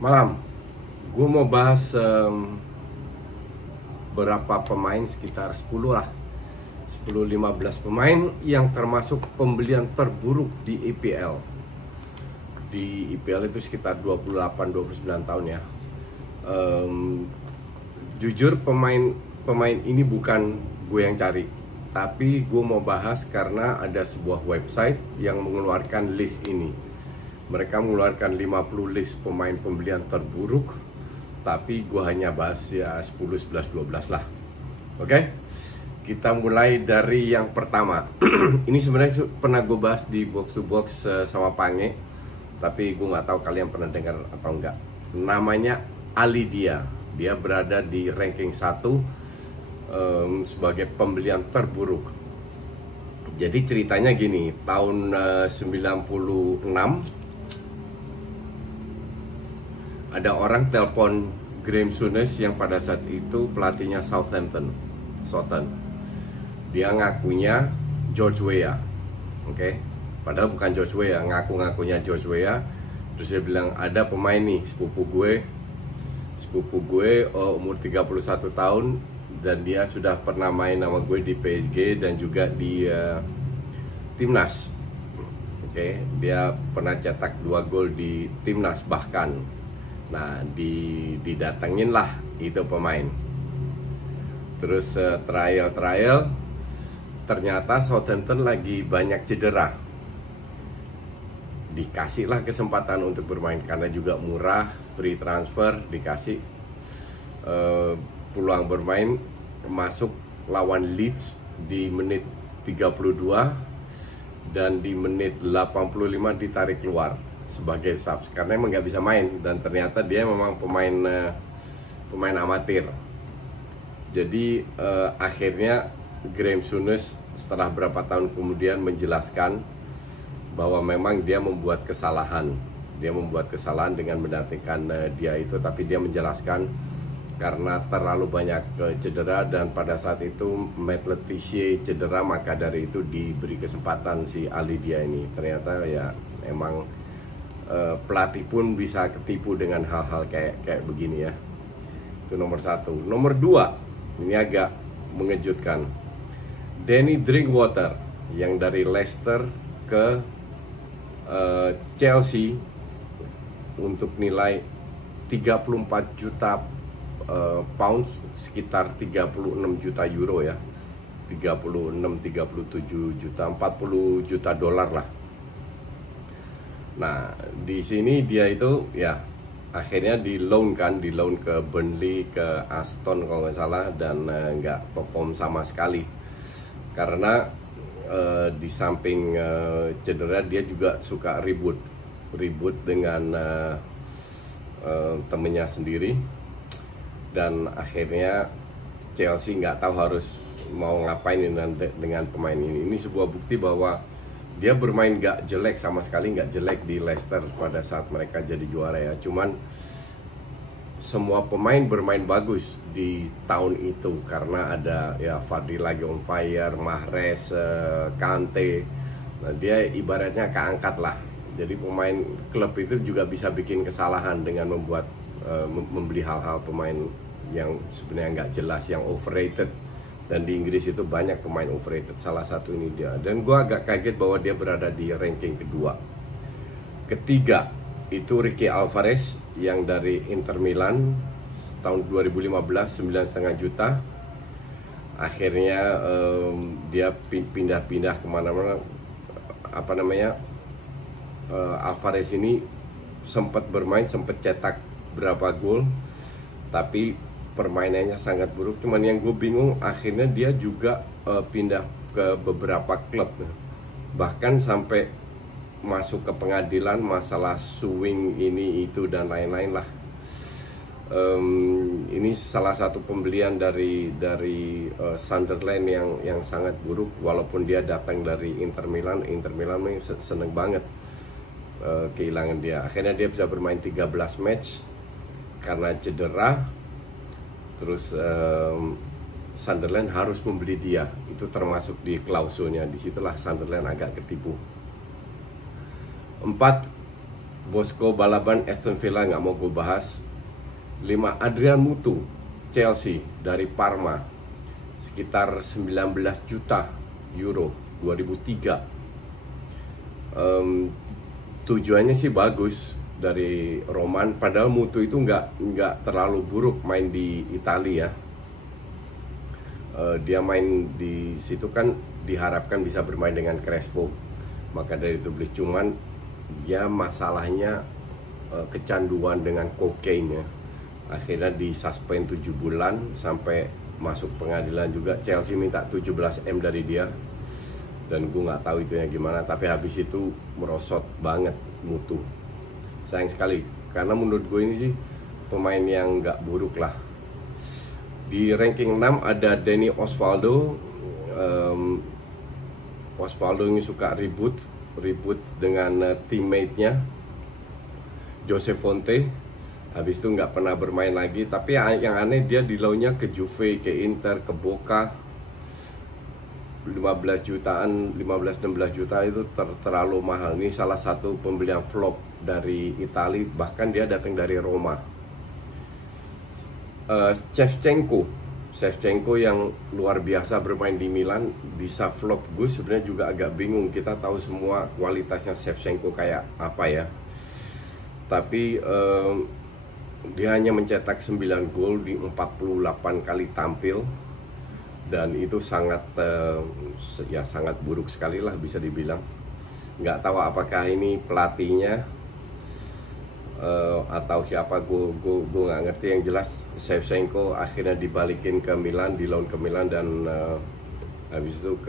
Malam, gue mau bahas berapa pemain, sekitar 10 lah, 10-15 pemain yang termasuk pembelian terburuk di IPL. Di IPL itu sekitar 28-29 tahun ya. Jujur pemain ini bukan gue yang cari, tapi gue mau bahas karena ada sebuah website yang mengeluarkan list ini. Mereka mengeluarkan 50 list pemain pembelian terburuk, tapi gue hanya bahas ya 10, 11, 12 lah. Oke? Kita mulai dari yang pertama. Ini sebenarnya pernah gue bahas di box to box sama Pange, tapi gue nggak tahu kalian pernah dengar atau enggak. Namanya Alidia. Dia berada di ranking 1 sebagai pembelian terburuk. Jadi ceritanya gini, tahun 96 ada orang telepon Graham Souness yang pada saat itu pelatihnya Southampton. Dia ngakunya George Weah. Oke? Padahal bukan George Weah, ngaku-ngakunya George Weah. Terus dia bilang, ada pemain nih, sepupu gue umur 31 tahun, dan dia sudah pernah main sama gue di PSG dan juga di Timnas. Oke, dia pernah cetak 2 gol di Timnas bahkan. Nah, didatengin lah itu pemain. Terus trial ternyata Southampton lagi banyak cedera. Dikasihlah kesempatan untuk bermain karena juga murah, free transfer, dikasih peluang bermain, masuk lawan Leeds di menit 32 dan di menit 85 ditarik keluar sebagai subs karena emang nggak bisa main, dan ternyata dia memang pemain amatir. Jadi akhirnya Graham Souness setelah berapa tahun kemudian menjelaskan bahwa memang dia membuat kesalahan dengan mendatangkan dia itu, tapi dia menjelaskan karena terlalu banyak cedera, dan pada saat itu Matt Le Tissier cedera, maka dari itu diberi kesempatan si Alidia ini. Ternyata ya emang pelatih pun bisa ketipu dengan hal-hal kayak begini ya. Itu nomor 1. Nomor 2, ini agak mengejutkan. Danny Drinkwater yang dari Leicester ke Chelsea untuk nilai 34 juta pounds, sekitar 36 juta euro ya. 37 juta, 40 juta dolar lah. Nah, di sini dia itu ya akhirnya di loan ke Burnley, ke Aston kalau nggak salah, dan nggak perform sama sekali karena di samping cedera dia juga suka ribut dengan temennya sendiri, dan akhirnya Chelsea nggak tahu harus mau ngapain dengan pemain ini. Ini sebuah bukti bahwa dia bermain gak jelek sama sekali, gak jelek di Leicester pada saat mereka jadi juara ya. Cuman semua pemain bermain bagus di tahun itu karena ada ya Vardy lagi on fire, Mahrez, Kante. Nah, dia ibaratnya keangkat lah. Jadi pemain klub itu juga bisa bikin kesalahan dengan membeli hal-hal pemain yang sebenarnya gak jelas, yang overrated. Dan di Inggris itu banyak pemain overrated, salah satu ini dia. Dan gue agak kaget bahwa dia berada di ranking kedua. Ketiga, itu Ricky Alvarez yang dari Inter Milan tahun 2015, 9,5 juta. Akhirnya dia pindah-pindah kemana-mana. Alvarez ini sempat bermain, sempat cetak berapa gol, tapi permainannya sangat buruk. Cuman yang gue bingung, akhirnya dia juga pindah ke beberapa klub, bahkan sampai masuk ke pengadilan masalah swing ini itu dan lain-lain lah. Ini salah satu pembelian dari Sunderland yang sangat buruk, walaupun dia datang dari Inter Milan seneng banget kehilangan dia. Akhirnya dia bisa bermain 13 match karena cedera. Terus Sunderland harus membeli dia, itu termasuk di klausulnya. Disitulah Sunderland agak ketipu. 4, Bosco balaban Aston Villa nggak mau gue bahas. 5 Adrian Mutu Chelsea dari Parma sekitar 19 juta euro 2003. Tujuannya sih bagus dari Roman, padahal Mutu itu nggak terlalu buruk main di Italia ya. Dia main di situ kan diharapkan bisa bermain dengan Crespo, maka dari itu beli. Cuman dia masalahnya kecanduan dengan kokain ya. Akhirnya disuspend 7 bulan sampai masuk pengadilan juga. Chelsea minta 17 M dari dia, dan gue nggak tahu itunya gimana. Tapi habis itu merosot banget Mutu. Sayang sekali, karena menurut gue ini sih pemain yang nggak buruk lah. Di ranking 6 ada Dani Osvaldo. Osvaldo ini suka ribut dengan teammate-nya Jose Fonte. Habis itu nggak pernah bermain lagi. Tapi yang aneh, dia di loan-nya ke Juve, ke Inter, ke Boca. 15 jutaan, 15-16 juta itu terlalu mahal. Ini salah satu pembelian flop dari Italia, bahkan dia datang dari Roma. Shevchenko yang luar biasa bermain di Milan bisa flop. Gue sebenarnya juga agak bingung. Kita tahu semua kualitasnya Shevchenko kayak apa ya. Tapi dia hanya mencetak 9 gol di 48 kali tampil, dan itu sangat sangat buruk sekali lah bisa dibilang. Nggak tahu apakah ini pelatihnya atau siapa, gue nggak ngerti. Yang jelas Shevchenko akhirnya dibalikin ke Milan, di loan ke Milan, dan habis itu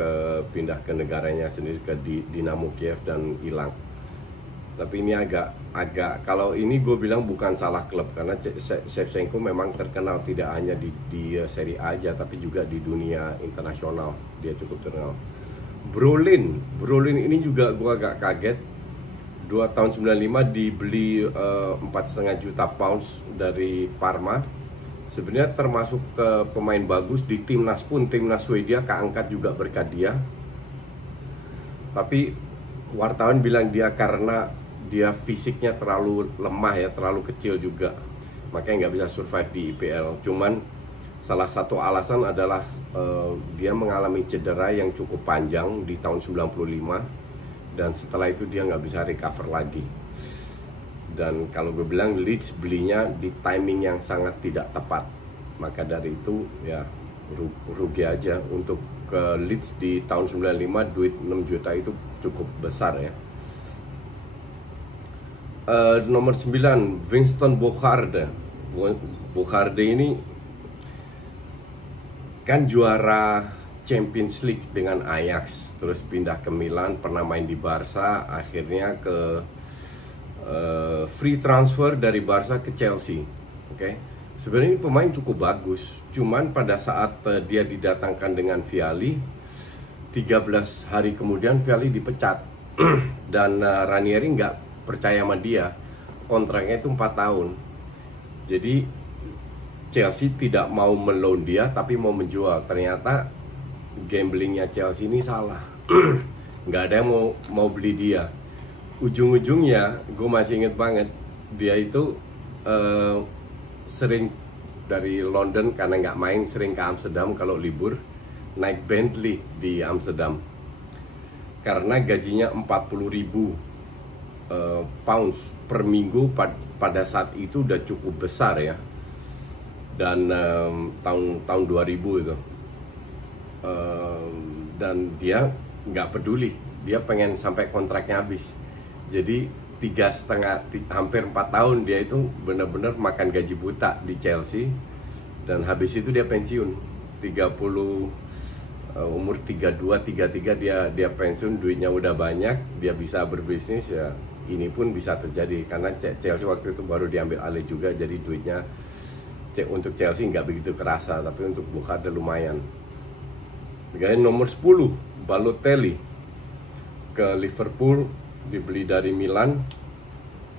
pindah ke negaranya sendiri, ke Dinamo Kiev, dan hilang. Tapi ini agak kalau ini gue bilang bukan salah klub, karena Shevchenko memang terkenal tidak hanya di Serie A aja, tapi juga di dunia internasional dia cukup terkenal. Brolin ini juga gue agak kaget. 2 tahun 95 dibeli 4,5 juta pounds dari Parma. Sebenarnya termasuk pemain bagus di timnas pun, timnas Swedia keangkat juga berkat dia. Tapi wartawan bilang dia karena dia fisiknya terlalu lemah ya, terlalu kecil juga, makanya nggak bisa survive di IPL. Cuman salah satu alasan adalah dia mengalami cedera yang cukup panjang di tahun 95, dan setelah itu dia nggak bisa recover lagi. Dan kalau gue bilang Leeds belinya di timing yang sangat tidak tepat, maka dari itu ya rugi aja. Untuk ke Leeds di tahun 95 duit 6 juta itu cukup besar ya. Nomor 9 Winston Bogarde. Bogarde ini kan juara Champions League dengan Ajax, terus pindah ke Milan, pernah main di Barca, akhirnya ke free transfer dari Barca ke Chelsea. Oke. Sebenarnya ini pemain cukup bagus, cuman pada saat dia didatangkan dengan Vialli, 13 hari kemudian Vialli dipecat. Dan Ranieri nggak percaya sama dia, kontraknya itu 4 tahun. Jadi Chelsea tidak mau meloan dia, tapi mau menjual. Ternyata gamblingnya Chelsea ini salah. Nggak ada yang mau beli dia. Ujung-ujungnya gue masih inget banget, dia itu sering dari London, karena nggak main, sering ke Amsterdam kalau libur, naik Bentley di Amsterdam, karena gajinya 40.000 pounds per minggu pada saat itu udah cukup besar ya. Dan tahun 2000 itu, dan dia nggak peduli, dia pengen sampai kontraknya habis. Jadi 3,5 hampir 4 tahun dia itu benar-benar makan gaji buta di Chelsea, dan habis itu dia pensiun 30, umur 32, 33 dia pensiun. Duitnya udah banyak, dia bisa berbisnis ya. Ini pun bisa terjadi karena Chelsea waktu itu baru diambil alih juga, jadi duitnya untuk Chelsea nggak begitu kerasa, tapi untuk Bogarde lumayan. Kemudian nomor 10 Balotelli ke Liverpool, dibeli dari Milan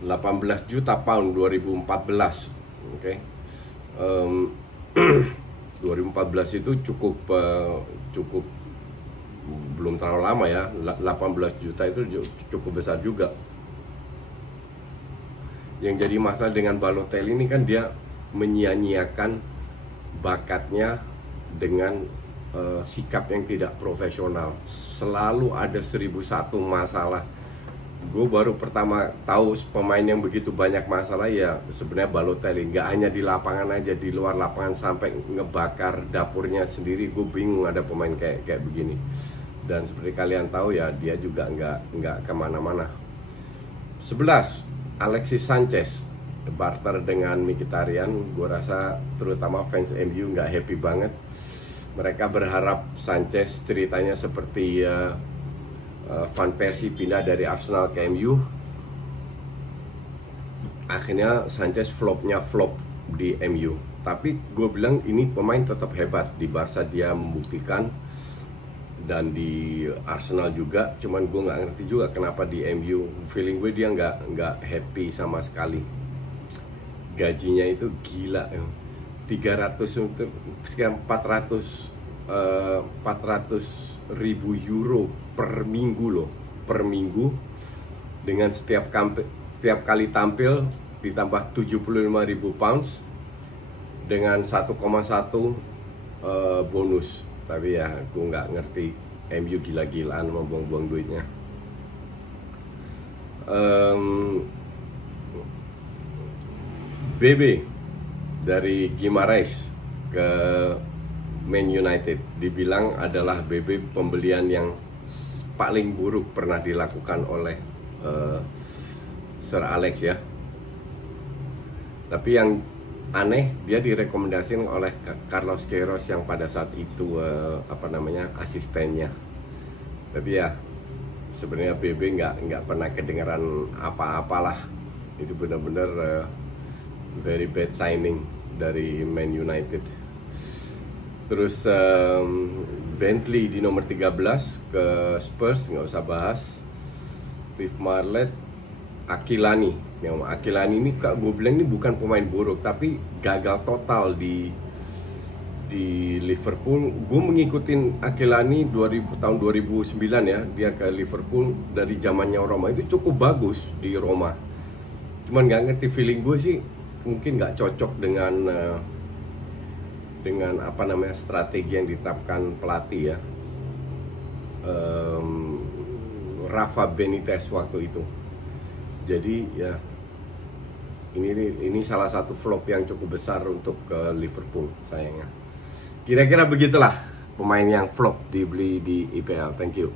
18 juta pound 2014. Oke. 2014 itu cukup belum terlalu lama ya. 18 juta itu cukup besar juga. Yang jadi masalah dengan Balotelli ini kan dia menyia-nyiakan bakatnya dengan sikap yang tidak profesional. Selalu ada 1001 masalah. Gue baru pertama tahu pemain yang begitu banyak masalah ya sebenarnya Balotelli. Nggak hanya di lapangan aja, di luar lapangan sampai ngebakar dapurnya sendiri. Gue bingung ada pemain kayak begini. Dan seperti kalian tahu ya, dia juga nggak kemana-mana. 11, Alexis Sanchez barter dengan Mkhitaryan. Gue rasa terutama fans MU nggak happy banget. Mereka berharap Sanchez ceritanya seperti Van Persie pindah dari Arsenal ke MU. Akhirnya Sanchez flop di MU. Tapi gue bilang ini pemain tetap hebat. Di Barca dia membuktikan, dan di Arsenal juga. Cuman gue nggak ngerti juga kenapa di MU feeling gue dia nggak happy sama sekali. Gajinya itu gila, 300 untuk sekian 400.000 euro per minggu loh, per minggu, dengan setiap kali tampil ditambah 75.000 pounds dengan 1,1 bonus. Tapi ya gue nggak ngerti, MU gila-gilaan mau buang-buang duitnya. BB dari Guimaraes ke Man United dibilang adalah BB pembelian yang paling buruk pernah dilakukan oleh Sir Alex ya. Tapi yang aneh, dia direkomendasikan oleh Carlos Queiroz yang pada saat itu asistennya. Tapi ya sebenarnya BB nggak pernah kedengeran apa-apalah. Itu benar-benar very bad signing dari Man United. Terus Bentley di nomor 13 ke Spurs, nggak usah bahas. Steve Marlet, Aquilani. Yang Aquilani ini gue bilang ini bukan pemain buruk, tapi gagal total di Liverpool. Gue ngikutin Aquilani tahun 2009 ya, dia ke Liverpool dari zamannya Roma, itu cukup bagus di Roma. Cuman nggak ngerti, feeling gue sih mungkin nggak cocok dengan strategi yang diterapkan pelatih ya, Rafa Benitez waktu itu. Jadi ya ini salah satu flop yang cukup besar untuk Liverpool sayangnya. Kira-kira begitulah pemain yang flop dibeli di IPL. Thank you.